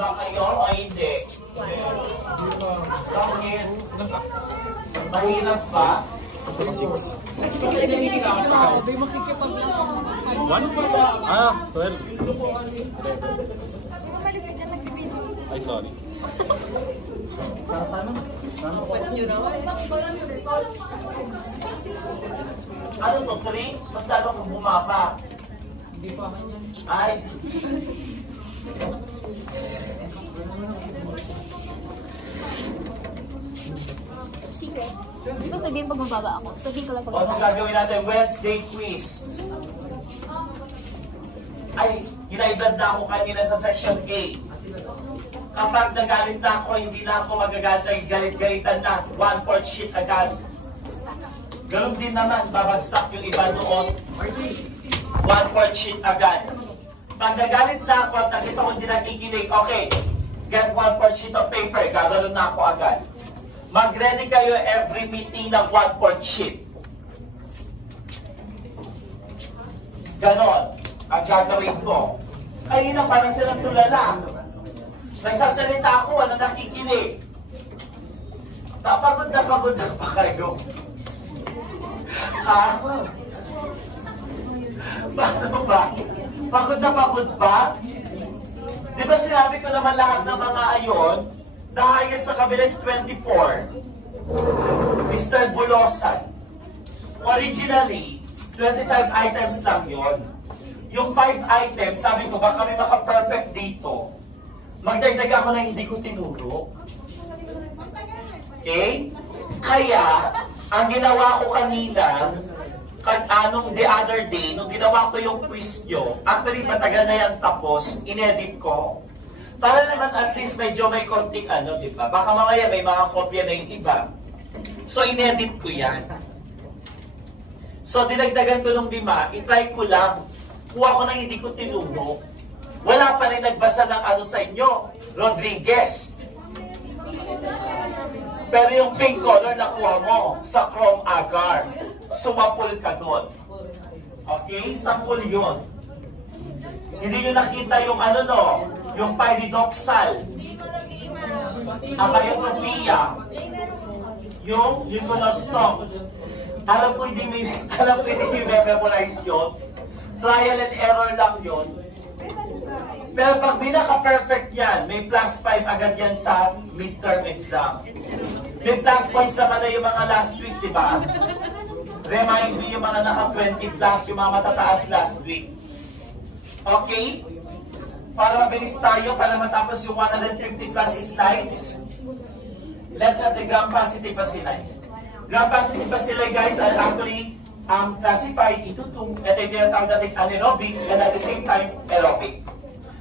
ba kayo o hindi? Bakit? Mahirap ba? One? Ah, 12. Ay, sorry. Ano to, 3? Mas lalo kung bumaba. Hindi pa kanya. Ay. Secret. Hindi ko sabihin pag mababa ako. Sabihin ko lang pag Anong gagawin natin? Wednesday quiz. Ay, hinaibad na ako kanina sa section A. Kapag nagalit na ako, hindi na ako magagalit, galit-galitan na. 1/4 sheet agad. Ganun din naman, babagsak yung iba doon. 1/4 sheet agad. Pag nagalit na ako at nakita ko hindi nakikinig, okay, get 1/4 sheet of paper, gagawin na ako agad. Mag-ready kayo every meeting ng 1/4 sheet. Ganon ang gagawin ko. Ayun na, parang silang tulala. Nagsasalita ako, wala nakikinig. Napagod na pa kayo. Ha? Paano ba? Pagod na pagod ba? Di ba sinabi ko naman lahat ng mga ayon, the highest sa kabila is 24. Mr. Bulosan. Originally, 25 items lang yon. Yung 5 items, sabi ko, baka may maka-perfect dito. Magdagdag ako na hindi ko tinuro. Okay? Kaya, ang ginawa ko kanina, the other day, nung ginawa ko yung quiz nyo, actually matagal na yan tapos, inedit ko. Para naman at least medyo may konting di ba? Baka mamaya may mga kopya na yung iba. So, inedit ko yan. So, dinagdagan ko nung 5, itry ko lang. Kuha ko nang hindi ko tinuro. Wala pa rin nagbasa ng sa inyo. Rodriguez. Pero yung pink color nakuha mo sa Chrome Agar. Sumapul ka doon. Okay? Sampul yun. Hindi nyo nakita yung yung pyridoxal. Ang myotropia. Yung colostrum. Alam ko hindi may memorize yun. Trial and error lang yun. Pero pag pinaka-perfect yan, may +5 agad yan sa midterm exam. May plus points naman na yung mga last week, di ba? Remind me yung mga naka-20 plus, yung mga matataas last week. Okay? Para mabilis tayo, para matapos yung 150 plus slides, let's have the gram-positive bacilli. Gram-positive bacilli, guys, are actually classified into 2, at ay tinatawag natin anaerobic and at the same time aerobic.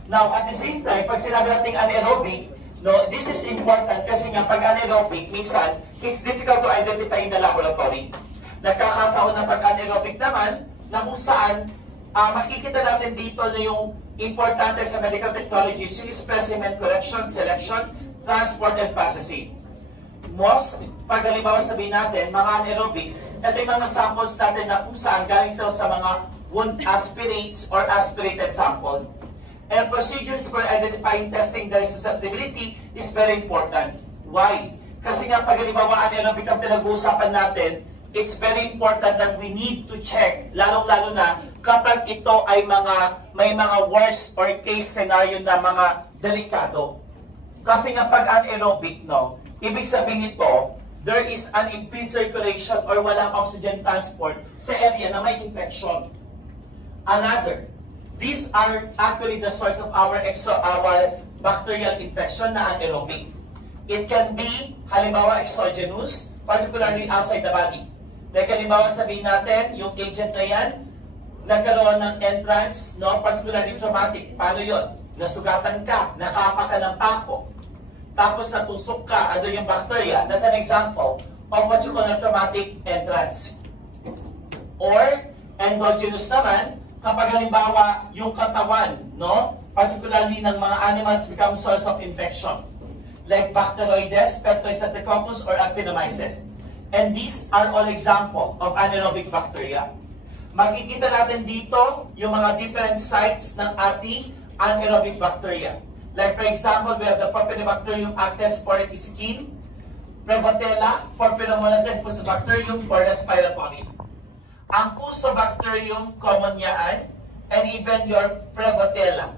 Now, at the same time, pag sinabi natin anaerobic, this is important kasi nga pag anaerobic, minsan, it's difficult to identify in the laboratory. Nagkakataon na pag anaerobic naman, na kung saan, makikita natin dito na yung importante sa medical technologies, yung specimen collection, selection, transport, and processing. Most, pag halimbawa sabihin natin, mga anaerobic, ito yung mga samples natin na kung saan galing ito sa mga wound aspirates or aspirated sample. And procedures for identifying testing their susceptibility is very important. Why? Kasi nga pag halimbawa anaerobic ang pinag-uusapan natin, it's very important that we need to check, lalong-lalo na kapag ito ay may mga worst or case scenario na mga delikado. Kasi nga pag anaerobic, ibig sabihin nito, there is an impeded circulation or walang oxygen transport sa area na may infection. Another, these are actually the source of our bacterial infection na anaerobic. It can be, halimbawa, exogenous, particularly outside the body. Like halimbawa sabihin natin, yung agent na yan, nagkaroon ng entrance, particularly traumatic. Paano yun? Nasugatan ka, nakapa ka ng pako, tapos natusok ka, ano yung bacteria? That's an example of what you call a traumatic entrance. Or, endogenous naman, kapag halimbawa yung katawan, particularly ng mga animals become source of infection. Like Bacteroides, Streptococcus, or Actinomyces. And these are all example of anaerobic bacteria. Makikita natin dito yung mga different sites ng ating anaerobic bacteria. Like for example, we have the Propionibacterium acnes for skin, Prevotella, Porphyromonas, and Fusobacterium for respiratory. Ang Fusobacterium, common yan, and even your Prevotella.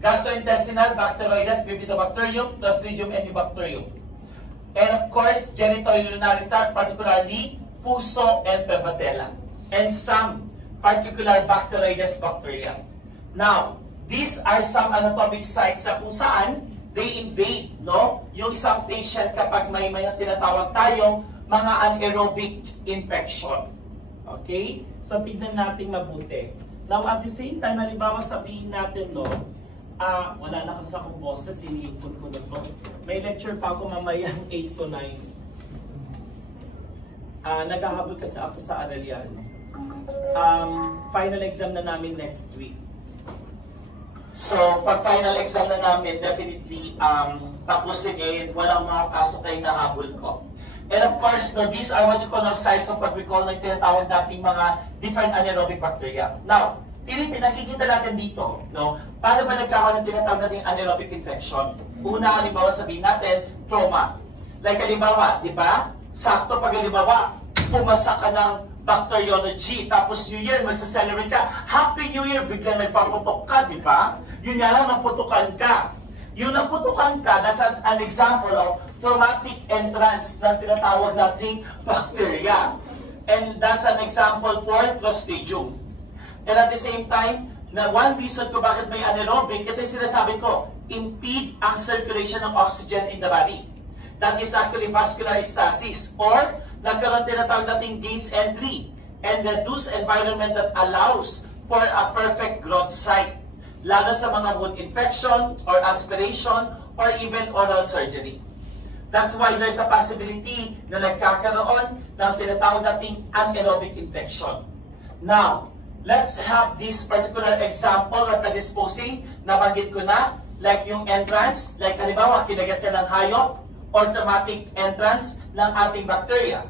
Gastrointestinal, Bacteroides, Bifidobacterium, Clostridium, and Eubacterium. And of course, genitourinary tract, particularly Fuso and Prevotella. And some particular Bacteroides bacteria. Now, these are some anatomic sites sa kung saan they invade, no? Yung isang patient kapag may tinatawag tayong mga anaerobic infection. Okay? So, tignan natin mabuti. Now, at the same time, halimbawa sabihin natin, no, wala na kasi akong boses, iniipon ko na to. May lecture pa ako mamayang 8 to 9. Naghahabol kasi ako sa Araliano. Final exam na namin next week. So, pag final exam na namin, definitely, tapusin walang mga pasok na hinahabol ko. And of course, no, these are what you call sites of what we call na tinatawag nating mga different anaerobic bacteria. Now, pinakikita natin dito, no, paano ba nagkakaroon ng tinatawag nating anaerobic infection? Una, halimbawa sabihin natin, trauma. Like halimbawa, di ba? Sakto pag halimbawa, pumasa ka ng bacteriology, tapos New Year, magsa-celebrate ka. Happy New Year! Biglang nagpaputok ka, di ba? Yun nga lang, naputukan ka. Yung naputukan ka, that's an example of traumatic entrance na tinatawag nating bacteria. And that's an example for Clostridium. And at the same time, na one reason ko bakit may anaerobic, ito yung sinasabi ko, impede ang circulation ng oxygen in the body. That is actually vascular stasis, or nagkaroon tinatawag nating gaze entry and reduce environment that allows for a perfect growth site, lalo sa mga wound infection or aspiration or even oral surgery. That's why there's a possibility na nagkakaroon ng tinatawag nating anaerobic infection. Now, let's have this particular example na predisposing, nabanggit ko na, like yung entrance, like halimbawa, kinagat ka ng hayop, or traumatic entrance ng ating bacteria.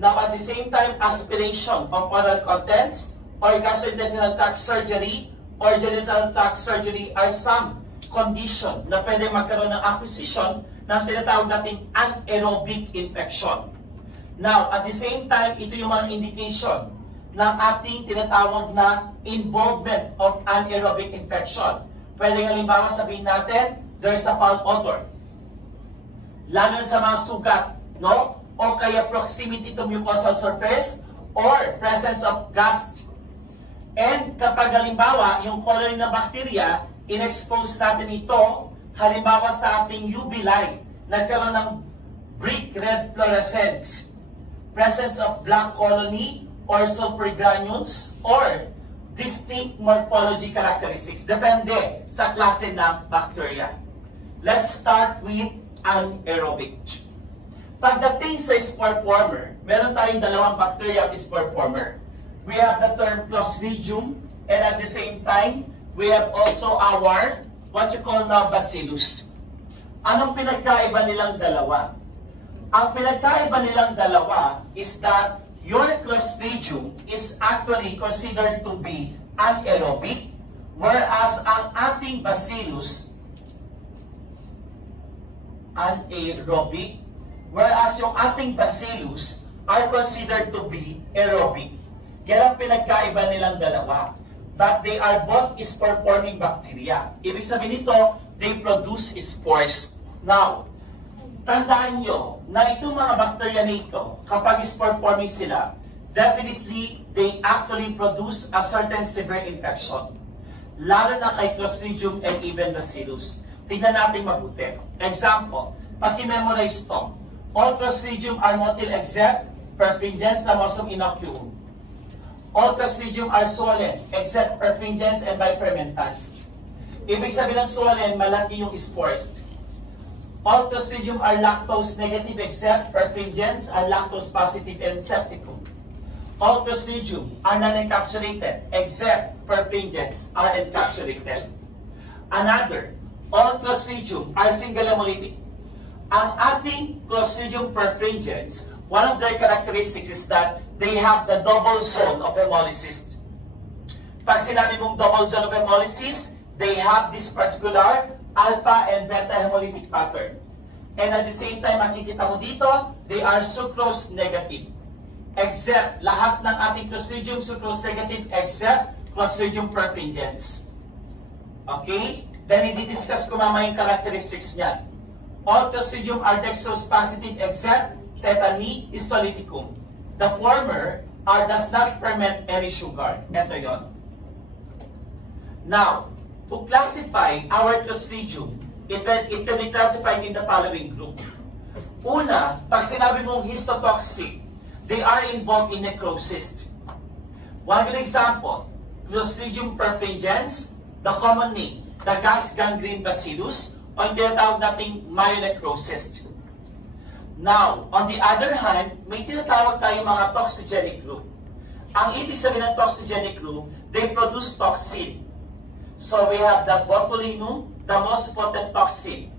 Now, at the same time, aspiration of oral contents, or gastrointestinal tract surgery, or genital tract surgery are some condition na pwede magkaroon ng acquisition ng tinatawag nating anaerobic infection. Now, at the same time, ito yung mga indication ng ating tinatawag na involvement of anaerobic infection. Pwede halimbawa sabihin natin, there's a foul odor. Lalo sa mga sugat, no? O kaya proximity to mucosal surface or presence of gas. And kapag halimbawa, yung colony na bacteria, in-expose natin ito, halimbawa sa ating UV light, nagkaroon ng brick red fluorescence, presence of black colony or sulfur granules, or distinct morphology characteristics. Depende sa klase ng bacteria. Let's start with anaerobic. Pagdating sa spore former, meron tayong dalawang bacteria of spore former. We have the term Clostridium, and at the same time, we have also our, what you call now, Bacillus. Anong pinagkaiba nilang dalawa? Ang pinagkaiba nilang dalawa is that your Clostridium is actually considered to be anaerobic, whereas ang ating Bacillus, anaerobic, whereas yung ating Bacillus are considered to be aerobic. Kaya ang pinagkaiba nilang dalawa. But they are both spore-forming bacteria. Ibig sabihin nito, they produce spores. Now, tandaan nyo na itong mga bacteria na ito, kapag spore-forming sila, definitely, they actually produce a certain severe infection. Lalo na kay Clostridium and even Bacillus. Tingnan natin mabuti. Example, pag-memorize ito, all Clostridium are motile except perfringens na mosum inoculum. All Clostridium are swollen except perfringens and bifermentans. Ibig sabihin ng swollen, malaki yung spores. All Clostridium are lactose negative except perfringens are lactose positive and septicum. All Clostridium are non-encapsulated except perfringens are encapsulated. Another, all Clostridium are single hemolytic. Ang ating Clostridium perfringens, one of their characteristics is that they have the double zone of hemolysis. Pag sinabi mong double zone of hemolysis, they have this particular alpha and beta hemolytic pattern. And at the same time, makikita mo dito, they are sucrose negative. Except, lahat ng ating Clostridium sucrose negative except Clostridium perfringens. Okay? Then, i-discuss ko mamaya yung characteristics niyan. All Clostridium are dextrose positive except Tetani histolyticum. The former does not ferment any sugar. Ito yon. Now, to classify our Clostridium, it can be classified in the following group. Una, pag sinabi mong histotoxic, they are involved in necrosis. One good example, Clostridium perfringens, the common name, the gas gangrene bacillus, o yung tinatawag nating myonecrosis. Now, on the other hand, may tinatawag tayong mga toxigenic group. Ang ibig sabihin ng toxigenic group, they produce toxin. So we have the botulinum, the most potent toxin,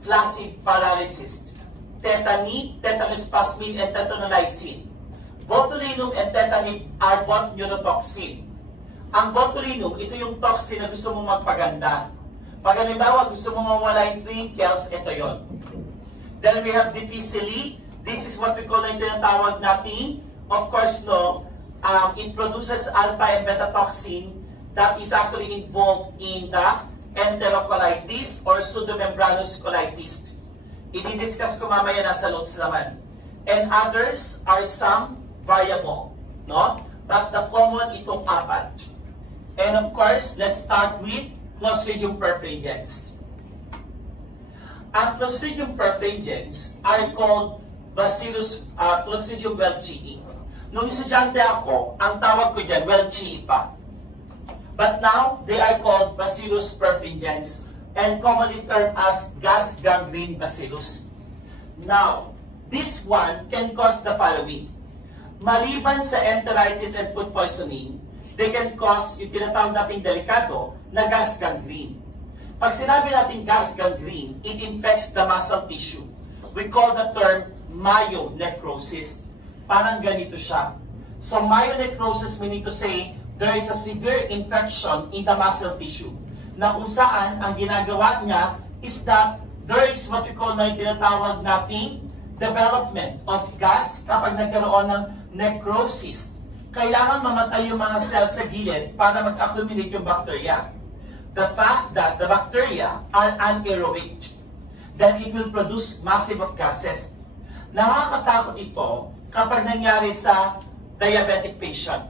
flaccid paralysis, tetany, tetanus plasmin, and tetanolysin. Botulinum and tetany are both neurotoxin. Ang botulinum, ito yung toxin na gusto mong magpaganda. Pag halimbawa, gusto mong mawala yung wrinkles, ito yon. Then we have difficile. This is what we call yung tinatawag natin. Of course, no, it produces alpha and beta toxin that is actually involved in the enterocolitis or pseudomembranous colitis. I-discuss ko mamaya nasa notes naman. And others are some variable, no? But the common itong apat. And of course, let's start with Clostridium perfringens. Ang Clostridium perfringens are called Bacillus Clostridium welchii. Nung estudyante ako, ang tawag ko dyan, welchii pa. But now, they are called Bacillus perfringens and commonly termed as gas gangrene bacillus. Now, this one can cause the following. Maliban sa enteritis and food poisoning, they can cause yung tinatawag nating delikado na gas gangrene. Pag sinabi natin gas gangrene, it infects the muscle tissue. We call the term myonecrosis. Parang ganito siya. So myonecrosis meaning to say, there is a severe infection in the muscle tissue na kung saan ang ginagawa niya is that there is what we call na yung tinatawag nating development of gas kapag nagkaroon ng necrosis. Kailangan mamatay yung mga cells sa gilid para mag-accumulate yung bacteria. The fact that the bacteria are anaerobic, then it will produce massive of gases. Nakakatakot ito kapag nangyari sa diabetic patient.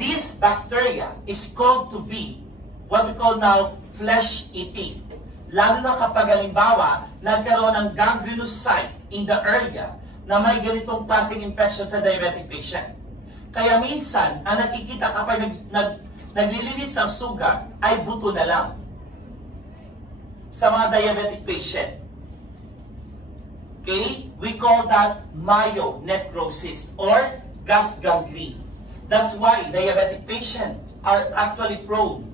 This bacteria is called to be what we call now flesh-eating. Lalo na kapag halimbawa, nagkaroon ng gangrenous site in the area na may ganitong klaseng infection sa diabetic patient. Kaya minsan, ang nakikita kapag naglilinis ng sugat ay buto na lang sa mga diabetic patient. Okay? We call that myonecrosis or gas gangrene. That's why diabetic patients are actually prone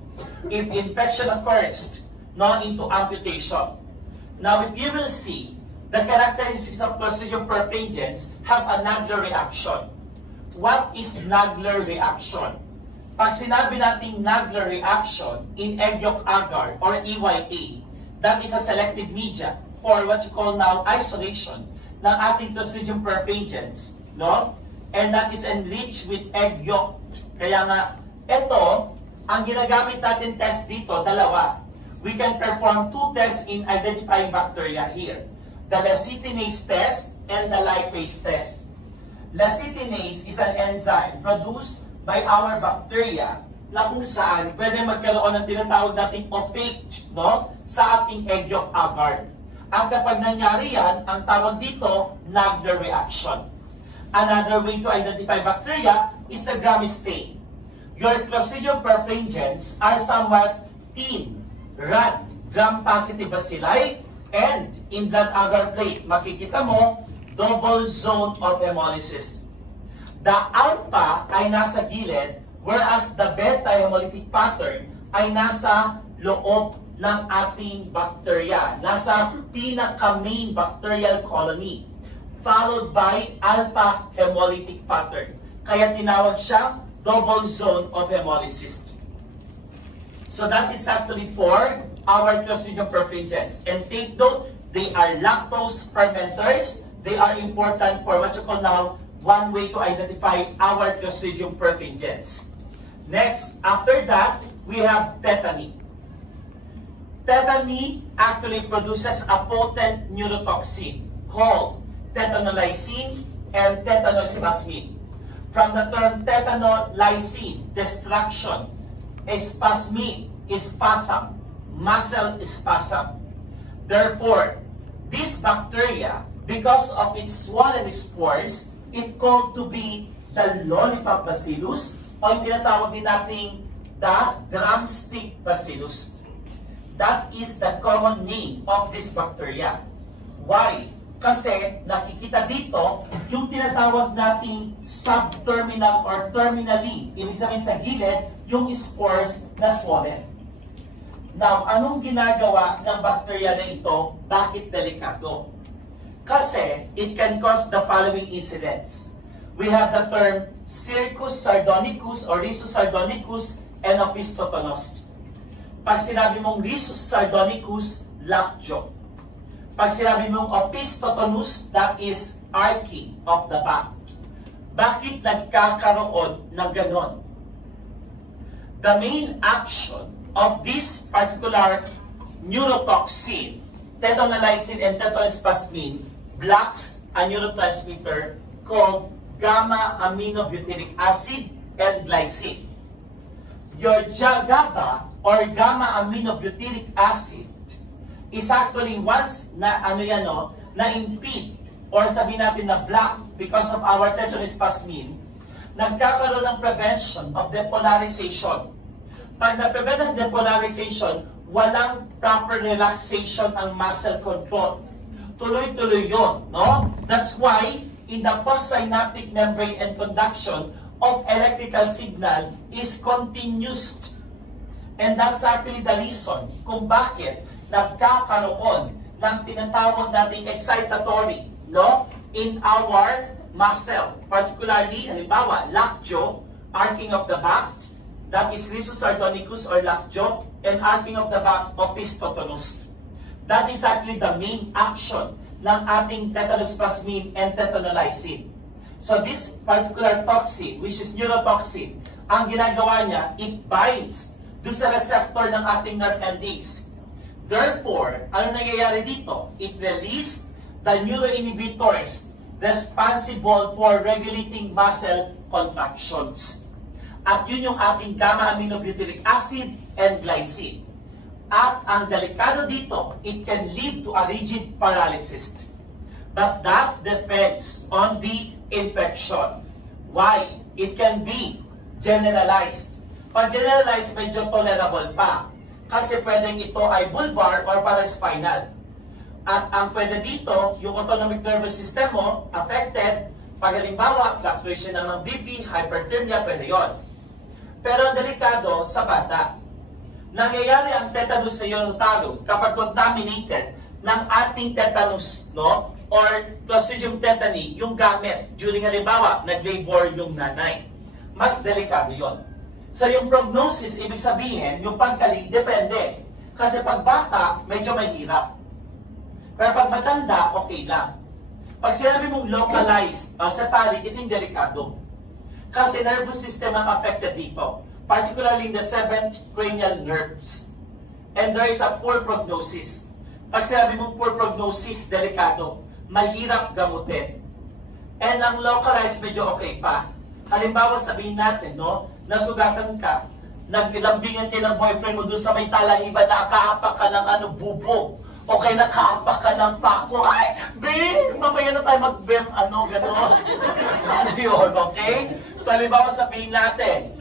if infection occurs, not into amputation. Now, if you will see, the characteristics of Clostridium perfringens have a Nagler reaction. What is Nagler reaction? Pag sinabi nating Nagler reaction in egg yolk agar or EYA, that is a selective media for what you call now isolation ng ating Clostridium perfringens, no? And that is enriched with egg yolk. Kaya nga, ito, ang ginagamit natin test dito, dalawa. We can perform two tests in identifying bacteria here. The lecithinase test and the lipase test. Lecithinase is an enzyme produced by our bacteria na kung saan pwede magkaroon ng tinatawag nating opaque, no, sa ating egg yolk agar. Ang kapag nangyari yan, ang tawag dito, Nagler reaction. Another way to identify bacteria is the Grammy stain. Your Clostridium perfringens are somewhat thin, red, gram-positive bacilli, and in blood agar plate, makikita mo, double zone of hemolysis. The alpha ay nasa gilid, whereas the beta hemolytic pattern ay nasa loob ng ating bacteria, nasa pinaka-main bacterial colony, followed by alpha hemolytic pattern. Kaya tinawag siya double zone of hemolysis. So that is actually for our Clostridium perfringens. And take note, they are lactose fermenters. They are important for what you call now one way to identify our Clostridium perfringens. Next, after that, we have tetany. Tetany actually produces a potent neurotoxin called tetanolysin and tetanospasmin. From the term tetanolysin, destruction, spasmin, spasm, muscle spasm. Therefore, this bacteria, because of its swollen spores, it called to be the lollipop bacillus o yung tinatawag din nating the drumstick bacillus. That is the common name of this bacteria. Why? Kasi nakikita dito yung tinatawag nating subterminal or terminally, ibig sabihin sa gilid, yung spores na swollen. Now, anong ginagawa ng bacteria na ito? Bakit delikado? Kasi it can cause the following incidents. We have the term Circus sardonicus or Rhesus sardonicus and Opisthotonos. Pag sinabi mong Rhesus sardonicus, lockjaw. Pag sinabi mong Opisthotonus, that is arcing of the back. Bakit nagkakaroon ng ganon? The main action of this particular neurotoxin, tetanolysin and tetanospasmin, blocks a neurotransmitter called gamma-aminobutyric acid and glycine. Your GABA or gamma-aminobutyric acid is actually once na na-impede or sabihin natin na block because of our tetanospasmin, nagkakaroon ng prevention of depolarization. Pag na-prevent ng depolarization, walang proper relaxation ang muscle control. Tuloy-tuloy yun, no? That's why in the postsynaptic membrane and conduction of electrical signal is continuous. And that's actually the reason kung bakit nagkakaroon ng tinatawag nating excitatory, no? In our muscle. Particularly, halimbawa, lockjaw, arcing of the back, that is Rhesus sardonicus or lockjaw, and arcing of the back, Opisthotonus. That is actually the main action ng ating tetanospasmin and tetanolysin. So this particular toxin, which is neurotoxin, ang ginagawa niya, it binds doon sa receptor ng ating nerve endings. Therefore, ano nangyayari dito? It releases the neuroinhibitors responsible for regulating muscle contractions. At yun yung ating gamma-aminobutyric acid and glycine. At ang delikado dito, it can lead to a rigid paralysis. But that depends on the infection. Why? It can be generalized. Pag generalized, medyo tolerable pa. Kasi pwedeng ito ay bulbar or paraspinal. At ang pwede dito, yung autonomic nervous system mo, affected, pag halimbawa, fluctuation ng BP, hyperthermia, pwede yun. Pero ang delikado sa bata, nangyayari ang tetanus na neonatal kapag contaminated ng ating tetanus, no? Or Clostridium tetani, yung gamit, during halimbawa, nag-labor yung nanay. Mas delikado yon. So yung prognosis, ibig sabihin, yung paggaling, depende. Kasi pag bata, medyo mahirap. Pero pag matanda, okay lang. Pag sinabi mong localized cephalic, ito yung delikado. Kasi nervous system ang affected dito. Particularly in the 7th cranial nerves. And there is a poor prognosis. Pag sinabi mong poor prognosis, delikado. Mahirap gamutin. And ang localized, medyo okay pa. Halimbawa, sabihin natin, no, nasugatan ka, naglambingan ka ng boyfriend mo doon sa may talahiba, nakaapak ka ng bubog. Okay, nakaapak ka ng pako. Ay, babe, mamaya na tayo mag-bem, gano'n. Ano yun, okay? So, halimbawa, sabihin natin,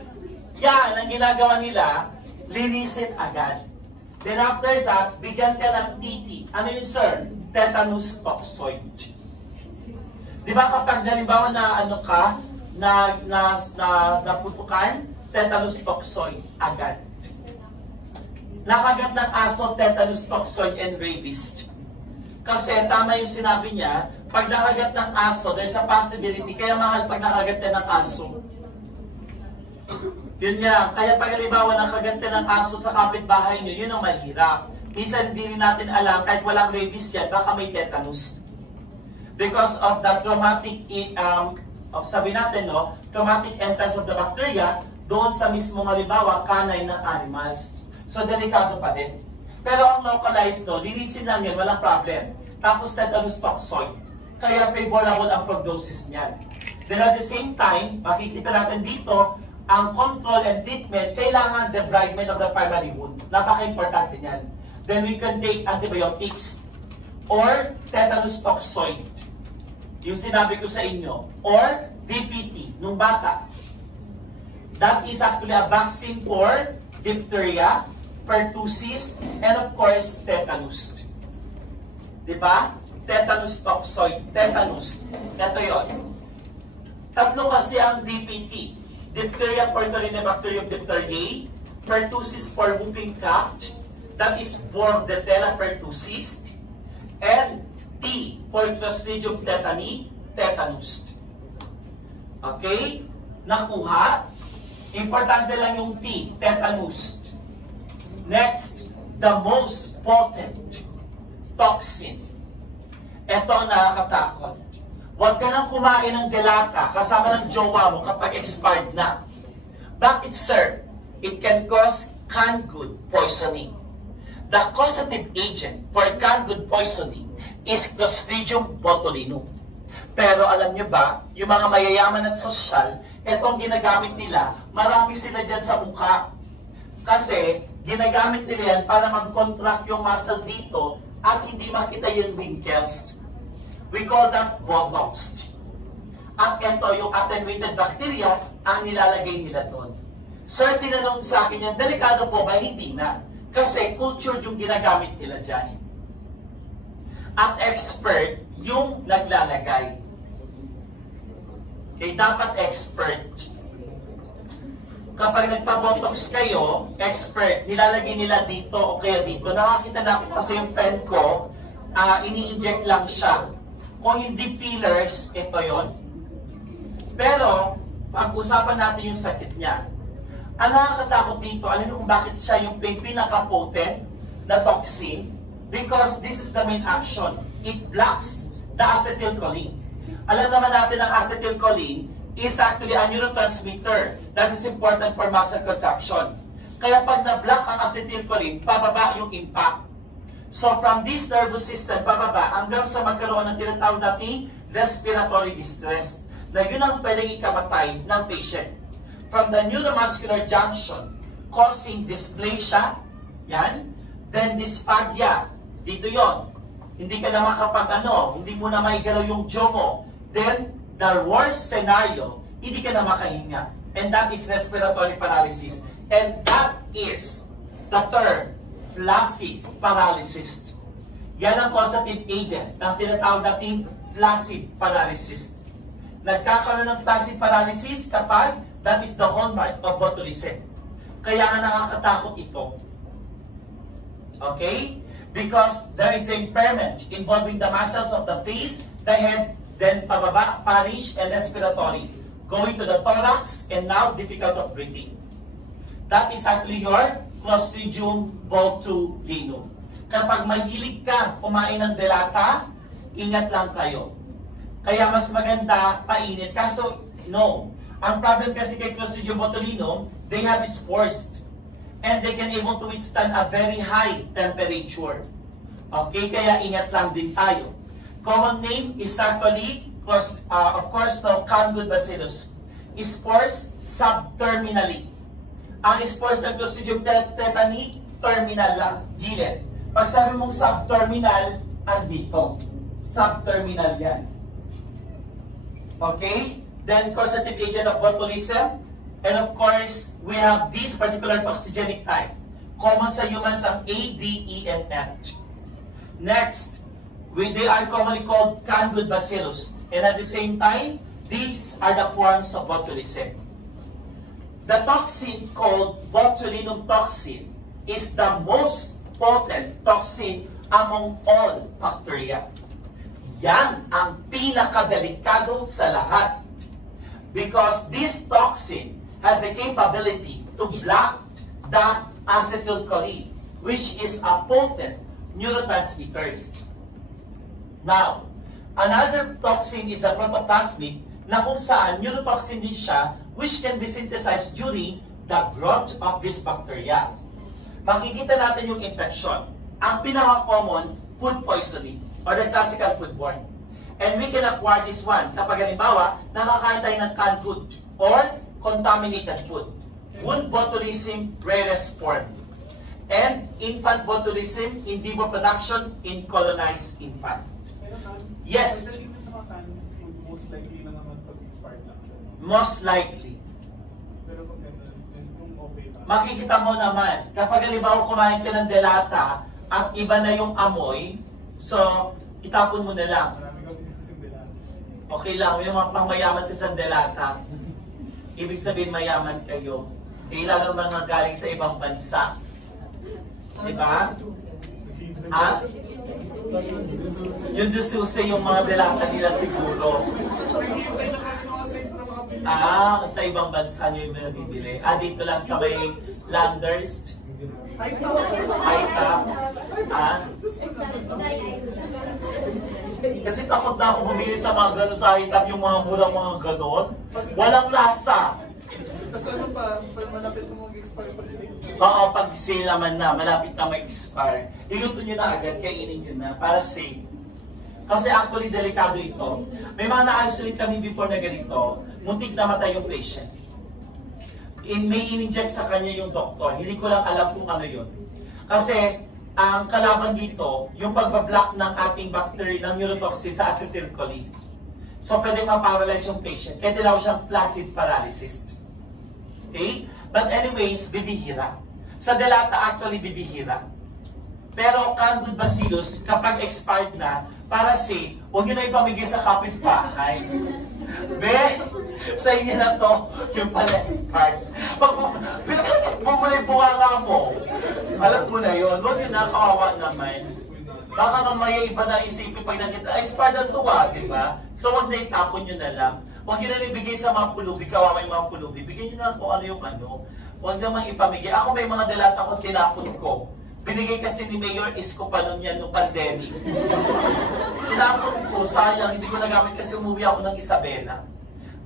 yan, ang ginagawa nila, linisin agad. Then after that, bigyan ka ng TT. Ano yun, sir? Tetanus toxoid. Di ba kapag halimbawa na naputukan, tetanus toxoid agad. Nakagat ng aso, tetanus toxoid and rabies. Kasi tama yung sinabi niya, pag nakagat ng aso, there's a possibility, kaya mahal pag nakagat ka ng aso. Yun nga, kaya pag halimbawa nakagat ka ng aso sa kapitbahay nyo, yun ang mahirap. minsan hindi rin natin alam, kahit walang rabies yan, baka may tetanus. Because of the traumatic, sabi natin, no, traumatic entrance of the bacteria doon sa mismong halimbawa, kanay ng animals. So, delikado pa din. Pero ang localized, no, linisin lang yan, walang problem. Tapos tetanus toxoid. Kaya favorable ang prognosis niyan. Then at the same time, makikita natin dito, ang control and treatment, kailangan debridement of the primary wound. Napaka-importante niyan. Then we can take antibiotics or tetanus toxoid. Yung sinabi ko sa inyo. Or DPT, nung bata. That is actually a vaccine for diphtheria, pertussis, and of course, tetanus. Diba? Tetanus toxoid. Tetanus. Ito yun. Tatlo kasi ang DPT. Diphtheria for Corynebacterium diphtheriae, pertussis for whooping cough, that is Bordetella pertussis, and T for Clostridium tetani, tetanus. Okay? Nakuha? Importante lang yung T, tetanus. Next, the most potent toxin. Ito ang nakakatakot. Huwag ka nang kumain ng delata kasama ng jowa mo kapag expired na. Bakit, sir? It can cause canned good poisoning. The causative agent for canned good poisoning is Clostridium botulinum. Pero alam nyo ba, yung mga mayayaman at sosyal, itong ginagamit nila, marami sila dyan sa mukha. Kasi, ginagamit nila yan para mag-contract yung muscle dito at hindi makita yung wrinkles. We call that Botox. At ito, yung attenuated bacteria, ang nilalagay nila doon. Sir, tinanong sa akin yan, delikado po ba? Hindi na. Kasi cultured yung ginagamit nila dyan. At expert, yung naglalagay. Okay, dapat expert. Kapag nagpa-botox kayo, expert, nilalagay nila dito o kaya dito. Nakakita na ako kasi yung pen ko, ini-inject lang siya. Kung hindi fillers, ito yon. Pero, pag-usapan natin yung sakit niya. Ang nakakatakot dito, alam niyo kung bakit siya yung pinaka-potent na toxin? Because this is the main action. It blocks the acetylcholine. Alam naman natin ang acetylcholine is actually a neurotransmitter that is important for muscle contraction. Kaya pag na-block ang acetylcholine, pababa yung impact. So from this nervous system, pababa, hanggang sa magkaroon ng tinatawag nating respiratory distress, na yun ang pwedeng ikamatay ng patient. From the neuromuscular junction, causing dysplasia, yan, then dysphagia, dito yon. Hindi ka na hindi mo na maigalaw yung jaw mo. Then, the worst scenario, hindi ka na makahinga. And that is respiratory paralysis. And that is the term, flaccid paralysis. Yan ang causative agent ng tinatawag natin flaccid paralysis. Nagkakaroon ng flaccid paralysis kapag that is the hallmark of botulism. Kaya nga nakakatakot ito. Okay? Because there is the impairment involving the muscles of the face, the head, then pababa, pharynx, and respiratory. Going to the thorax, and now difficult of breathing. That is actually your Clostridium botulinum. Kapag mahilig ka kumain ng delata, ingat lang kayo. Kaya mas maganda painit. Kaso, no. Ang problem kasi kay Clostridium botulinum, they have spores. And they can able to withstand a very high temperature. Okay, kaya ingat lang din tayo. Common name is actually, of course, no, canned good bacillus. Spores subterminally. Ang spores ng Clostridium tetani, terminal lang, gilid. Pag sabi mong subterminal, andito. Subterminal yan. Okay? Then, causative agent of botulism. And of course, we have this particular toxigenic type. Common sa humans ang A, D, E, and F. Next, they are commonly called canned good bacillus. And at the same time, these are the forms of botulism. The toxin called botulinum toxin is the most potent toxin among all bacteria. Yan ang pinakadelikado sa lahat. Because this toxin has a capability to block the acetylcholine. which is a potent neurotransmitters. Now, another toxin is the protoplasmic, na kung saan neurotoxin din siya, which can be synthesized during the growth of this bacteria. Makikita natin yung infection. Ang pinaka-common, food poisoning, or the classical foodborne. And we can acquire this one kapag halimbawa, nakakain tayo ng canned food or contaminated food. Wound botulism, rarest form. And infant botulism, in vivo production in colonized infant. Yes. Most likely na naman pag-expired lang siya. Most likely. Pero kung okay na. Makikita mo naman, kapag halimbawa kumain ka ng delata at iba na yung amoy, so itapon mo na lang. Marami kang isasing delata. Okay lang, may mga pangmayaman ka sa delata. Ibig sabihin mayaman kayo. Lalo mga galing sa ibang bansa. Diba? Ha? Yung dususe yung mga delata nila siguro. Sa ibang bansa nyo yung bibili. Dito lang sa may Landers. Kasi takot na ako bumili sa mga gano'n sa high-top, yung mga murang mga gano'n. Walang lasa. Tapos ano pa, malapit mo mag-expire pag sale. Oo, pag sale naman na, malapit na mag-expire. Iluto nyo na agad, kainin nyo na, para safe. Kasi actually, delikado ito. May mga na-isolate kami before na ganito, muntik na matay yung patient. May in-inject sa kanya yung doktor, hindi ko lang alam kung ano yun. Kasi, ang kalaban dito, yung pagbablock ng ating bacteria, ng neurotoxin sa acetylcholine. So, pwede ma-paralyze yung patient. Kaya tinawag siyang flaccid paralysis. Okay? But anyways, bibihira. Sa delata, actually, bibihira. Pero candid bacillus, kapag expired na, para say, huwag nyo na ipamigay sa kapitbahay. Be, sa inyo na to, yung pala expired. Pag bumalik bunganga mo, alam mo na yun, huwag nyo na, kawawa naman. Baka mamaya iba na isipin pag nakita, expired na to di ba? So huwag na itapon nyo na lang. Huwag nyo na ibigay sa mga pulubi, kawawa yung mga pulubi. Bigyan nyo na kung ano yung ano. Huwag naman ipamigay. Ako may mga delata ko, tinapon ko. Binigay kasi ni Mayor Isko pa nun yan, nung pandemic. Tinapon ko, sayang, hindi ko nagamit kasi umuwi ako ng Isabela.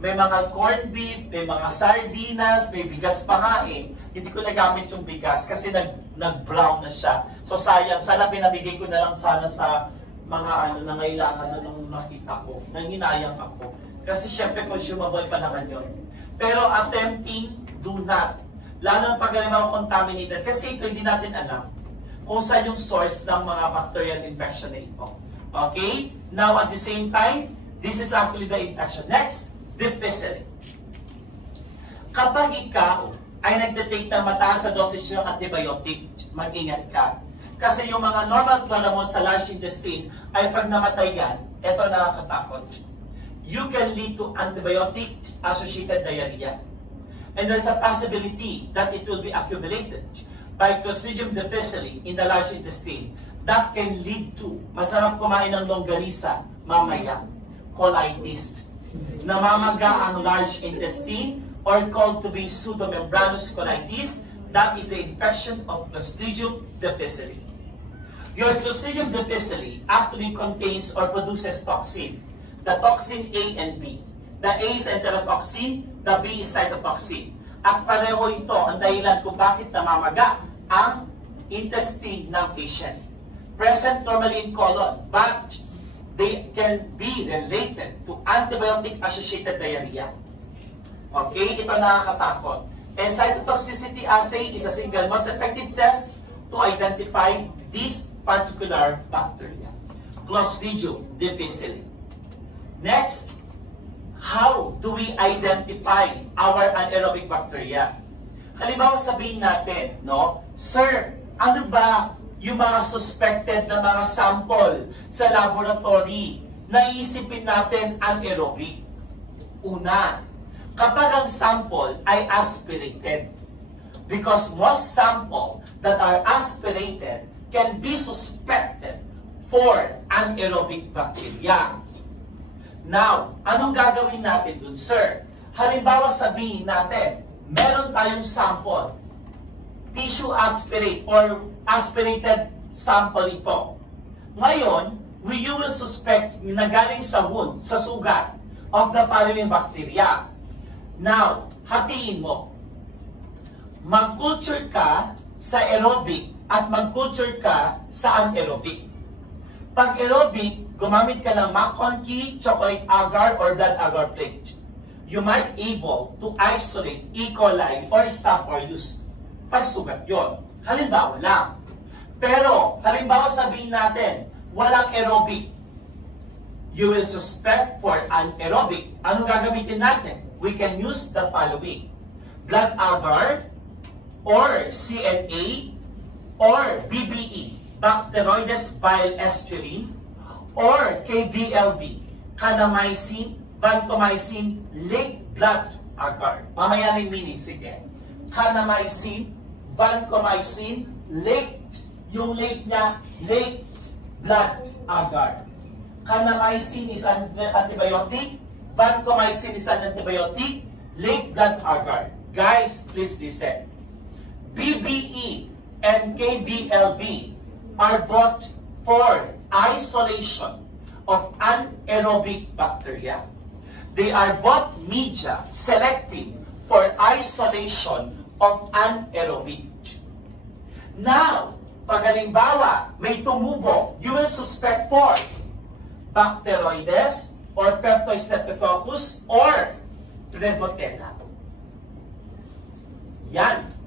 May mga corned beef, may mga sardinas, may bigas pa nga eh. Hindi ko nagamit yung bigas kasi nag-brown na siya. So sayang, sana pinabigay ko na lang sana sa mga nangailangan na nung nakita ko, nanginayang ako. Kasi syempre consumable pa naman yun. Pero attempting, do not. Lalo pag halimbawa contaminated, kasi ito hindi natin alam kung saan yung source ng mga bacterial infection na ito. Okay? Now, at the same time, this is actually the infection. Next, difficile. Kapag ikaw ay nagtitake ng mataas na dosage ng antibiotic, mag-ingat ka. Kasi yung mga normal floramon sa large intestine ay pag namatay yan, ito nakakatakot. You can lead to antibiotic-associated diarrhea. And there's a possibility that it will be accumulated by Clostridium difficile in the large intestine. That can lead to, masarap kumain ng longganisa, mamaya, colitis. Namamaga ang large intestine or called to be pseudomembranous colitis. That is the infection of Clostridium difficile. Your Clostridium difficile actually contains or produces toxin. The toxin A and B. The A is enterotoxin, the B is cytotoxin. At pareho ito ang dahilan kung bakit namamaga ang intestine ng patient. Present normally in colon, but they can be related to antibiotic-associated diarrhea. Okay? Ito nakakatakot. And cytotoxicity assay is a single most effective test to identify this particular bacteria. Clostridium difficile. Next, how do we identify our anaerobic bacteria? Halimbawa sabihin natin, no? Sir, ano ba yung mga suspected na mga sample sa laboratory na iisipin natin anaerobic? Una, kapag ang sample ay aspirated. Because most sample that are aspirated can be suspected for anaerobic bacteria. Now, anong gagawin natin dun, sir? Halimbawa sabihin natin, meron tayong sample tissue aspirate or aspirated sample ito. Ngayon, you will suspect na galing sa wound, sa sugat of the following bacteria. Now, hatiin mo. Mag-culture ka sa aerobic at mag-culture ka sa anaerobic. Pag aerobic, gumamit ka ng McConkey, chocolate agar, or blood agar plate. You might able to isolate E. coli or Staph aureus. Pagsugat yon. Halimbawa lang. Pero, halimbawa sabihin natin, walang aerobic. You will suspect for anaerobic. Anong gagamitin natin? We can use the following. Blood agar, or CNA, or BBE, Bacteroides bile estuarine, or KVLB, kanamycin, vancomycin, late blood agar. Mamaya na yung meaning, sige. Kanamycin, vancomycin, late, yung late niya, late blood agar. Kanamycin is an antibiotic, vancomycin is an antibiotic, late blood agar. Guys, please listen. BBE and KVLB are both for isolation of anaerobic bacteria. They are both media selected for isolation of anaerobic. Now, pag halimbawa may tumubo, you will suspect for Bacteroides or Streptococcus or Prevotella. Yan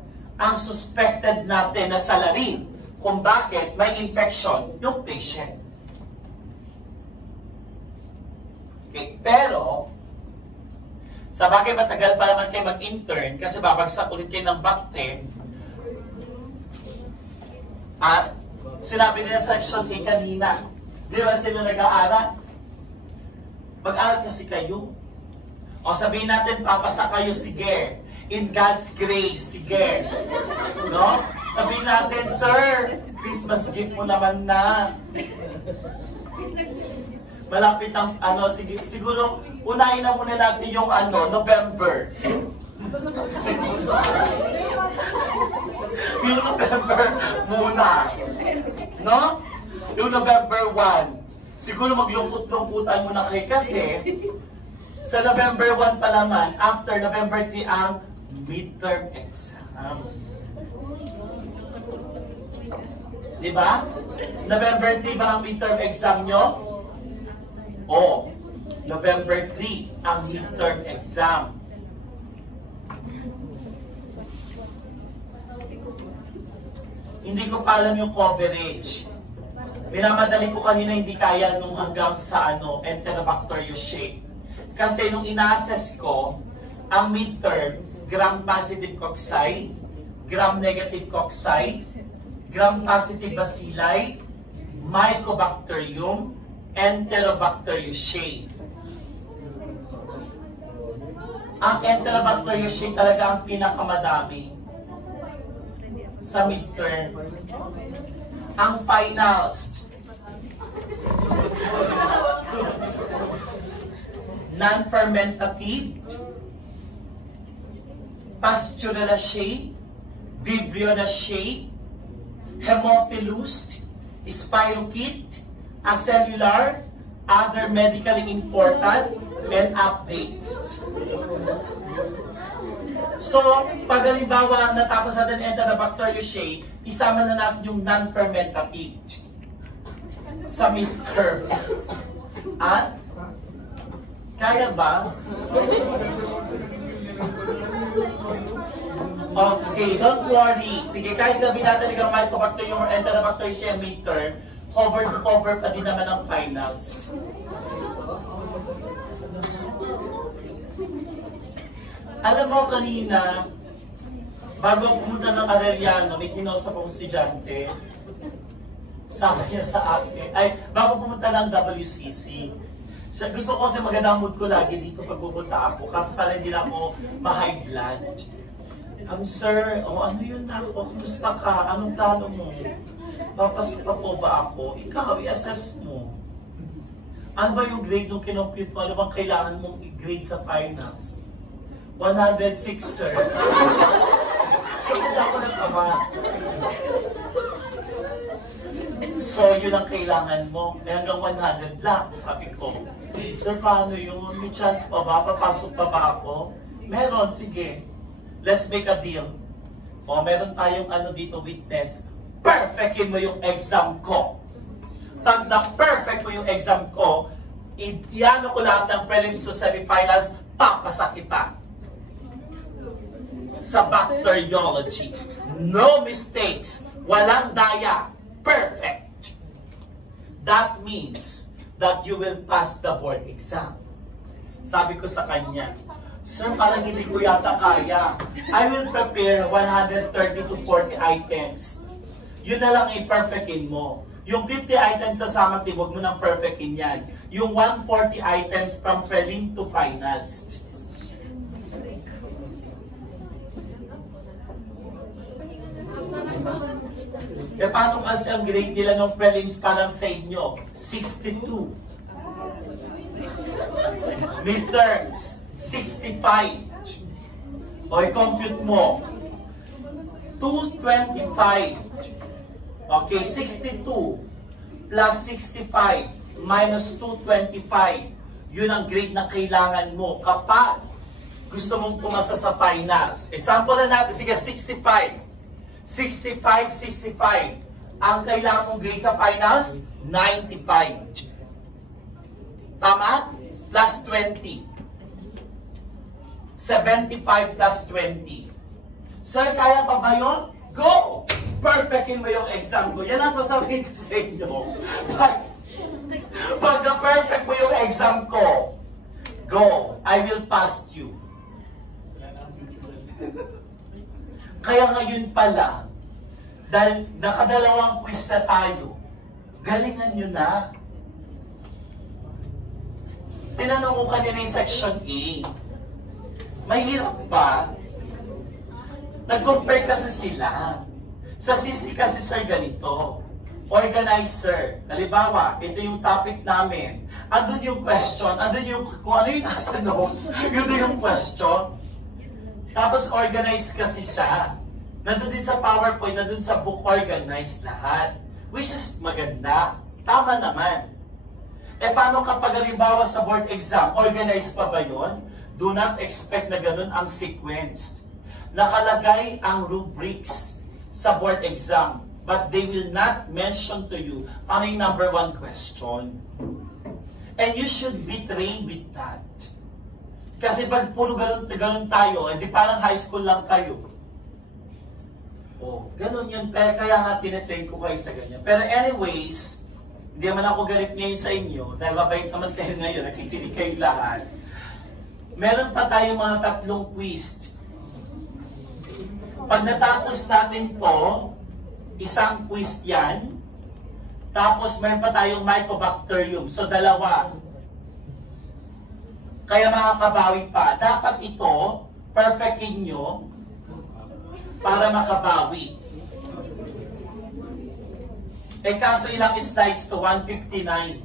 ang suspected natin na salarin kung bakit may infection yung patient. Okay, pero sa bagay matagal pa naman kayo mag-intern kasi babagsak ulit kayo ng bacter. At sinabi nila sa section A kanina, di ba sila nag-aaral? Mag-aaral kasi kayo. O sabihin natin, papasa kayo, sige. In God's grace, sige. No? Sabihin natin, sir, Christmas gift mo naman na. Malapit ang, siguro, unahin na muna natin yung, November. Yung November muna. No? Yung November 1. Siguro maglungkot-lungkutan muna kayo kasi sa November 1 pa naman, after November 3 ang midterm exam. Diba? November 3 ba ang midterm exam nyo? O, November 3 ang midterm exam. Hindi ko pa alam yung coverage. Minamadali ko kanina hindi kaya nung hanggang sa Enterobacter shape. Kasi nung ina-assess ko, ang midterm, gram-positive cocci, gram-negative cocci, gram-positive bacilli, Mycobacterium, Enterobacteriaceae. Ang Enterobacteriaceae talaga ang pinakamadami sa midterm. Ang finals, non-fermentative, Pasteurellacea, Vibrionacea, Haemophilus, Spirochete, acellular, other medically important, and updates. So, pag halimbawa natapos natin Enterobacteriaceae, isama na natin yung non-fermentative sa midterm. At, kaya ba? Okay, don't worry. Sige, kahit sabihin natin ikaw Mycobacterium or Enterobacteriaceae midterm, cover to cover pa din naman ang finals. Alam mo kanina, bago pumunta ng Arellano, may kinausap akong estudyante. Sabi niya sa akin, bago pumunta ng WCC. Gusto ko kasi magandang mood ko lagi dito pag pupunta ako, kasi para hindi na ako ma-high blood. Sir, ano yun na ako? Kumusta ka? Anong plano mo? Papasok pa po ba ako? Ikaw, i-assess mo. Ano ba yung grade nung kinompute mo? Ano bang kailangan mong i-grade sa finals? 106, sir. So, hindi ako nagkama. So, yun ang kailangan mo. Eh, hanggang 100 lang. Sabi ko, sir, paano yun? May chance pa ba? Papasok pa ba ako? Meron, sige. Let's make a deal. O, meron tayong dito, witness. Perfectin mo yung exam ko. Pag na-perfect mo yung exam ko, iano ko lahat ng prelims to semifinals, papasa kita. Sa bacteriology. No mistakes. Walang daya. Perfect. That means that you will pass the board exam. Sabi ko sa kanya, sir, parang hindi ko yata kaya. I will prepare 130 to 40 items. Yun na lang i-perfectin mo. Yung 50 items sa Samanti, huwag mo nang perfectin yan. Yung 140 items from prelim to finals. E paano kasi ang grade nila ng prelims parang sa inyo? 62. Midterms, 65. O i-compute mo. 225. Okay, 62 plus 65 minus 225. Yun ang grade na kailangan mo kapag gusto mong pumasa sa finals. Example na natin, sige, 65. 65, 65. Ang kailangan mong grade sa finals, 95. Tama? Plus 20. 75 plus 20. Sir, kaya pa ba yun? Go! Perfectin mo yung exam ko. Yan ang sasabihin ko sa inyo. Pag na-perfect mo yung exam ko, go! I will pass you. Kaya ngayon pala, dahil nakadalawang quiz na tayo, galingan nyo na. Tinanong ko kanina yung section A. Mahirap ba? Nag-compare kasi sila. Sa CC kasi, sir, ganito. Organizer. Halimbawa, ito yung topic namin. Andun yung question, andun yung kung ano yung nasa notes, yun yung question. Tapos organized kasi siya. Nandun din sa PowerPoint, nandun sa book, organized lahat. Which is maganda. Tama naman. Eh paano kapag halimbawa sa board exam, organized pa ba yun? Do not expect na ganun ang sequence. Nakalagay ang rubrics sa board exam, but they will not mention to you ano yung number 1 question. And you should be trained with that. Kasi pag puro ganun tayo, hindi parang high school lang kayo. Oh, ganun yun. Pero kaya nga tinetrain ko kayo sa ganyan. Pero anyways, hindi naman ako galit ngayon sa inyo, dahil mabait naman kayo ngayon, nakikinig kayo lahat. Meron pa tayong mga 3 quiz. Pag natapos natin po, isang quiz yan, tapos meron pa tayong Mycobacterium. So, 2. Kaya makakabawi pa. Dapat ito, perfectin nyo para makabawi. Eh kaso ilang slides to? 159.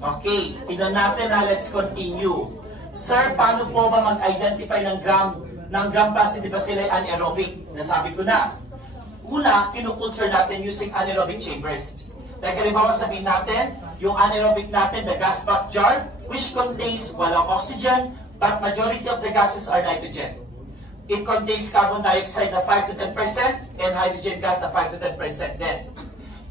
Okay, tingnan natin ha, let's continue. Sir, paano po ba mag-identify ng gram positive bacilli anaerobic? Nasabi ko na. Una, kinukulture natin using anaerobic chambers. Like halimbawa sabihin natin, yung anaerobic natin, the gas pack jar, which contains walang oxygen, but majority of the gases are nitrogen. It contains carbon dioxide na 5 to 10% and hydrogen gas na 5 to 10% then.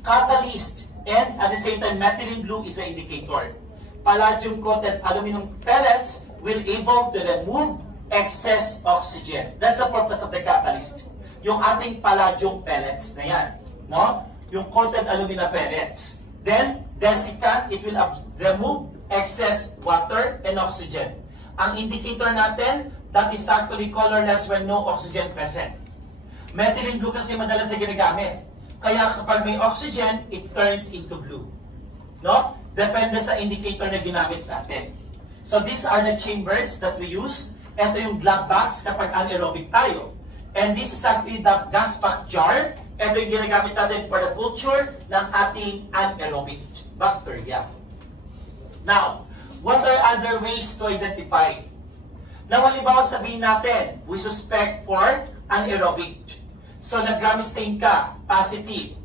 Catalyst, and at the same time, methylene blue is the indicator. Palladium-coated aluminum pellets will able to remove excess oxygen. That's the purpose of the catalyst. Yung ating palladium pellets na yan. No? Yung coated aluminum pellets. Then, desiccant, it will remove excess water and oxygen. Ang indicator natin, that is actually colorless when no oxygen present. Methylene blue kasi madalas na ginagamit. Kaya kapag may oxygen, it turns into blue. No? Depende sa indicator na ginamit natin. So these are the chambers that we use. Ito yung glove box kapag anaerobic tayo. And this is actually the gas pack jar. Ito yung ginagamit natin for the culture ng ating anaerobic bacteria. Now, what are other ways to identify? Now, halimbawa sabihin natin, we suspect for anaerobic. So, nag-gram stain ka, positive.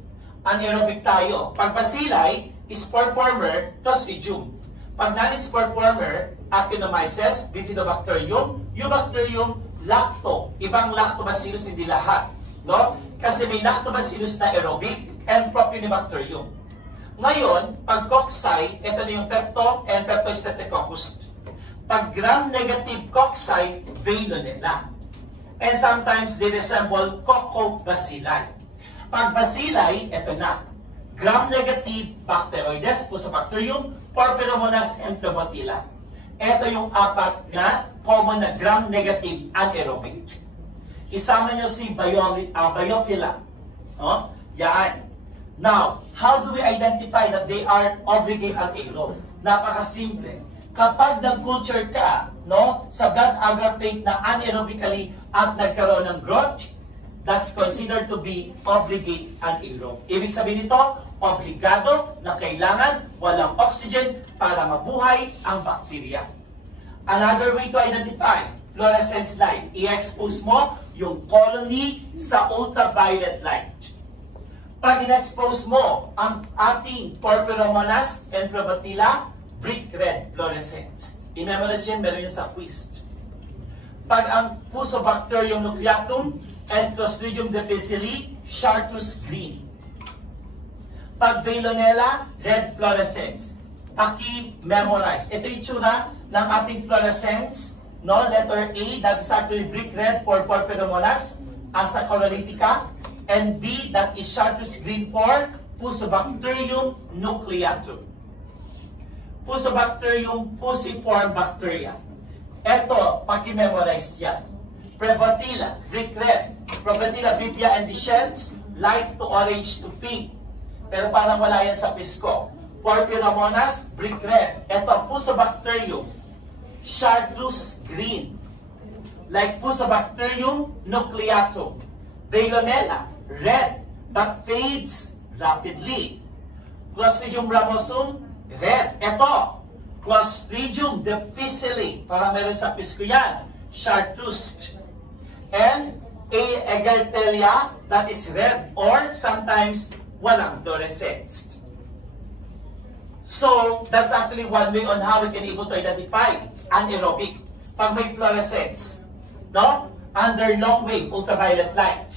Anaerobic tayo. Pag bacilli, spore former, Clostridium. Pag non-spore former, Actinomyces, Bifidobacterium, Eubacterium, Lacto. Ibang Lactobacillus, hindi lahat. No? Kasi may Lactobacillus na aerobic and Propionibacterium. Ngayon, pag cocci, ito na yung Pepto and Peptostreptococcus. Pag gram-negative cocci, Veillonella. And sometimes they resemble Coccobacilli. Pag bacilli, ito na. Gram-negative Bacteroides, Fusobacterium, Porphyromonas, and Pneumotila. Ito yung apat na common na gram-negative anaerobic. Isama nyo si Biophila. No? Yan. Now, how do we identify that they are obligate anaerobe? Napakasimple. Kapag nag-culture ka, no, sa blood agar plate na anaerobically at nagkaroon ng growth, that's considered to be obligate anaerobe. Ibig sabihin nito, obligado na kailangan walang oxygen para mabuhay ang bakterya. Another way to identify fluorescence light, i-expose mo yung colony sa ultraviolet light. Pag in-expose mo ang ating Porphyromonas and Pneumotila, brick red fluorescence. I-memorize yun, meron yun sa quiz. Pag ang Fusobacterium nucleatum and Clostridium difficile, chartreuse green. Pag Veillonella, red fluorescence. Paki-memorize. Ito yung tsura ng ating fluorescence. No? Letter A, that is actually brick red for Porphyromonas as a colorytica. And B, that is chartreuse green for Fusobacterium nucleatum. Fusobacterium fusiform bacteria. Ito, paki-memorize yan. Prevotilla, brick red. Prevotilla vivia and descends, light to orange to pink. Pero parang wala yan sa pisko. Porphyromonas, brick red. Ito, Fusobacterium, chartreuse green. Like Fusobacterium nucleatum. Veillonella, red, but fades rapidly. Clostridium ramosum, red. Ito, Clostridium difficile. Para meron sa pisko yan. Chartreuse. And A. egertelia, that is red or sometimes walang fluorescence. So, that's actually one way on how we can able to identify anaerobic. Pag may fluorescence, no? Under long wave ultraviolet light.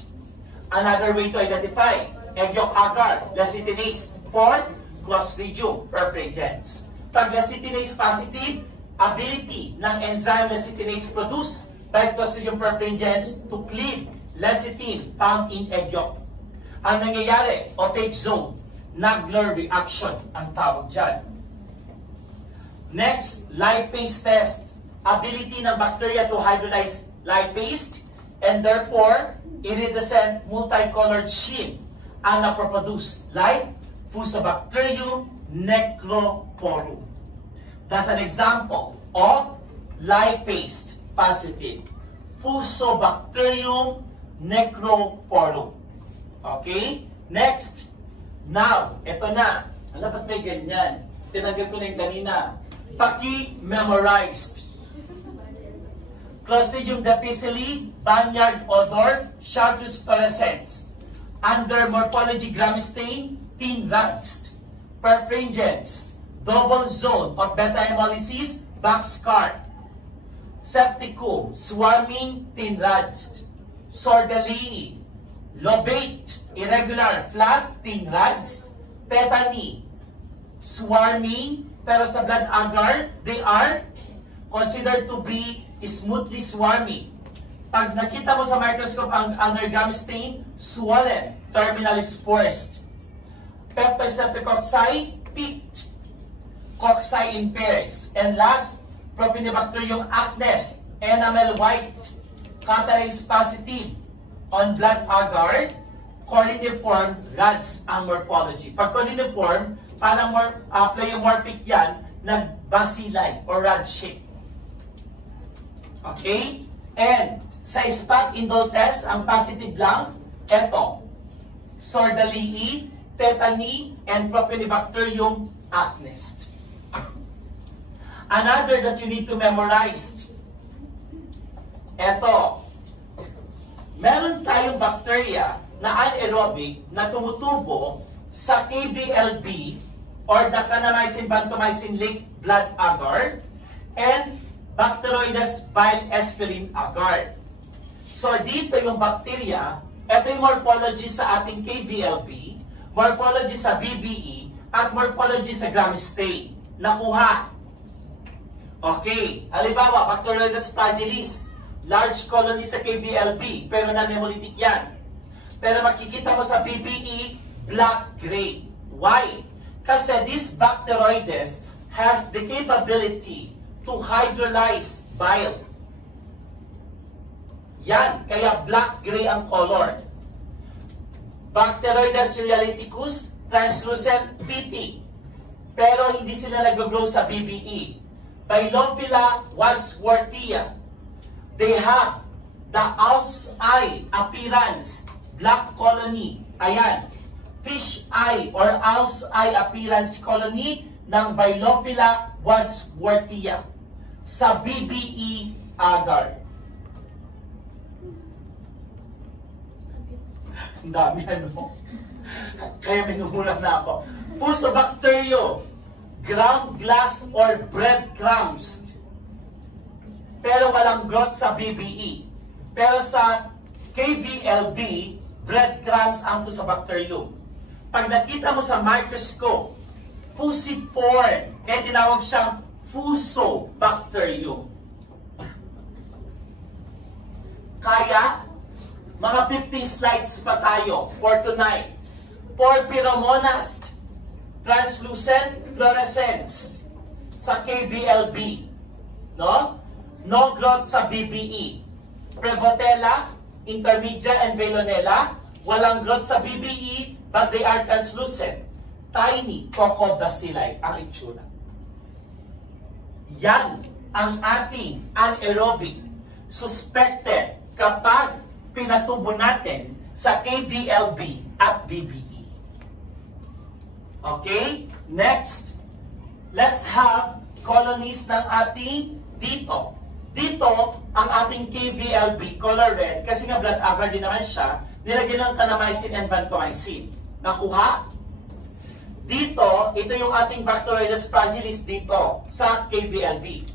Another way to identify egg yolk agar, lecithinase for Clostridium perfringens. Pag lecithinase positive, ability ng enzyme lecithinase produce by Clostridium perfringens to cleave lecithin found in egg yolk. Ang nangyayari, opaque zone, Nagler reaction ang tawag dyan. Next, lipase test. Ability ng bacteria to hydrolyze lipase and therefore, iridescent multicolored sheen ang naproproduce like Fusobacterium necrophorum. That's an example of lipase positive. Fusobacterium necrophorum. Okay? Next. Now, ito na. Alam, ba't may ganyan? Tinanggal ko na yung kanina. Paki-memorized. Clostridium difficile, barnyard odor, chartreuse fluorescence. Under morphology gram stain, thin rods. Perfringens, double zone of beta hemolysis, boxcar. Septicum, swarming, thin rods. Sordellini, lobate, irregular, flat, thin rods. Tetany, swarming, pero sa blood agar, they are considered to be smoothly swarming. Pag nakita mo sa microscope ang gram stain, swollen, terminal spores. Peptostreptococci, peaked. Cocci in pairs. And last, Propionibacterium acnes, enamel white, cataracts positive on blood agar, coroniform rods ang morphology. Pag coroniform, parang pleomorphic yan ng bacilli or rod shape. Okay? And sa spot indole test, ang positive lang, eto. Sordellii, tetany, and Propionibacterium acnes. Another that you need to memorize, eto. meron tayong bacteria na anaerobic na tumutubo sa KVLB or the kanamycin vancomycin lake blood agar and Bacteroides bile aspirin agar. So dito yung bacteria, ito yung morphology sa ating KVLB, morphology sa BBE, at morphology sa gram stain. Nakuha. Okay, halimbawa, Bacteroides fragilis, large colony sa KVLB, pero non-hemolytic yan. Pero makikita mo sa BBE, black-gray. Why? Kasi this Bacteroides has the capability to hydrolyze bile. Yan, kaya black-gray ang color. Bacteroides cerealyticus, translucent PT. Pero hindi sila nag-grow sa BBE. Bilophila wadsworthia. They have the owl's eye appearance, black colony. Ayan, fish eye or owl's eye appearance colony ng Bilophila wadsworthia sa BBE agar. Ang dami ano. Kaya minumula na ako. Fusobacterio, ground glass or breadcrumbs. Pero walang growth sa BBE. Pero sa KVLB, breadcrumbs ang Fusobacterium. Pag nakita mo sa microscope, fusiform, kaya tinawag siyang Fusobacterium. Kaya, mga 50 slides pa tayo for tonight. Porphyromonas, translucent fluorescence sa KVLB. No? No growth sa BBE. Prevotella, intermedia, and Veillonella, walang growth sa BBE, but they are translucent. Tiny cocobacilli ang itsura. Yan ang ating anaerobic suspected kapag pinatubo natin sa KVLB at BBE. Okay? Next, let's have colonies ng ating dito. Dito, ang ating KVLB, color red, kasi nga blood agar din naman siya, nilagyan ng kanamycin and vancomycin. Nakuha? Dito, ito yung ating Bacteroides fragilis dito sa KVLB.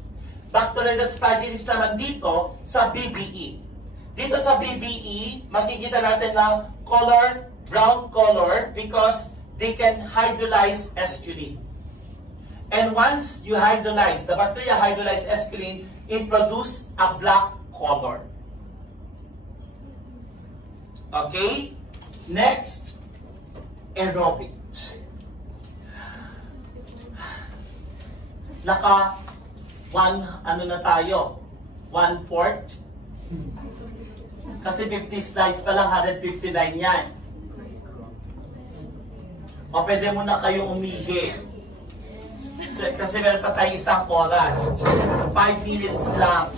Bacteroides fragilis naman dito sa BBE. Dito sa BBE, makikita natin na color, brown color because they can hydrolyze esculin. And once you hydrolyze, the bacteria hydrolyze esculin, it produces a black color. Okay? Next, aerobic. Naka ano na tayo? 1/4? Kasi 50 slides pa lang, 159 yan. O pwede mo na kayo umihi. Kasi meron pa tayo isang oras. 5 minutes lang.